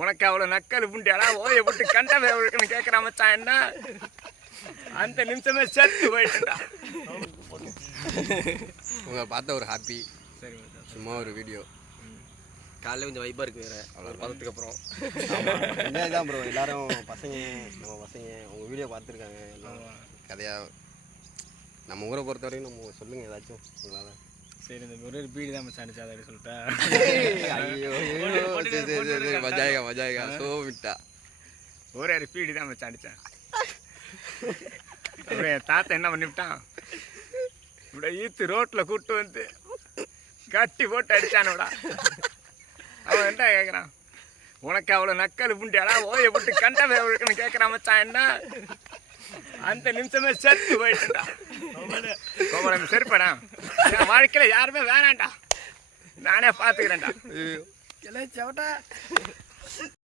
உனக்கு அவ்வளோ நக்கல் புண்டியாடா ஓய விட்டு கண்டவே இருக்குன்னு கேட்குற மச்சான் என்ன? அந்த நிமிஷமே செத்து போயிட்டுடா உங்களை பார்த்த ஒரு ஹாப்பி சரி மச்சான். சும்மா ஒரு வீடியோ காலையில் கொஞ்சம் வைப்பாக இருக்கு வேறு. அவ்வளோ பதத்துக்கு அப்புறம். என்ஜாய் தான் ப்ரோ எல்லாரும் பசங்க நம்ம பசங்க உங்கள் வீடியோ பார்த்துருக்காங்க. எல்லாம் கதையா நம்ம ஊரை பொறுத்த வரைக்கும் நம்ம சொல்லுங்க ஏதாச்சும். உங்களால் சரி இந்த ஒரு பீடி தான் மச்சான் அடிச்சா அதை சொல்லிட்டா. ஐயோ ஐயோ. சரி சரி சரி சரி மஜாயகா மஜாயகா. சோ விட்டா ஒரே ஒரு பீடி தான் மச்சான் அப்புறம் என் தாத்தா என்ன பண்ணிவிட்டான்? இப்படி ஈத்து ரோட்டில் கூட்டு வந்து கட்டி போட்டு அடிச்சானுடா. அவன் என்ன கேட்குறான் உனக்கு அவ்வளோ நக்கல் புண்டியாடா? ஓய விட்டு கண்டவே இருக்குன்னு கேட்குறான் மச்சான். என்ன? அந்த நிமிஷமே செத்து போயிட்டுடா. செருப்படா. என் வாழ்க்கையில் யாருமே வேணாம்டா நானே பார்த்துக்கிறேன்டா Cái lên cháu ta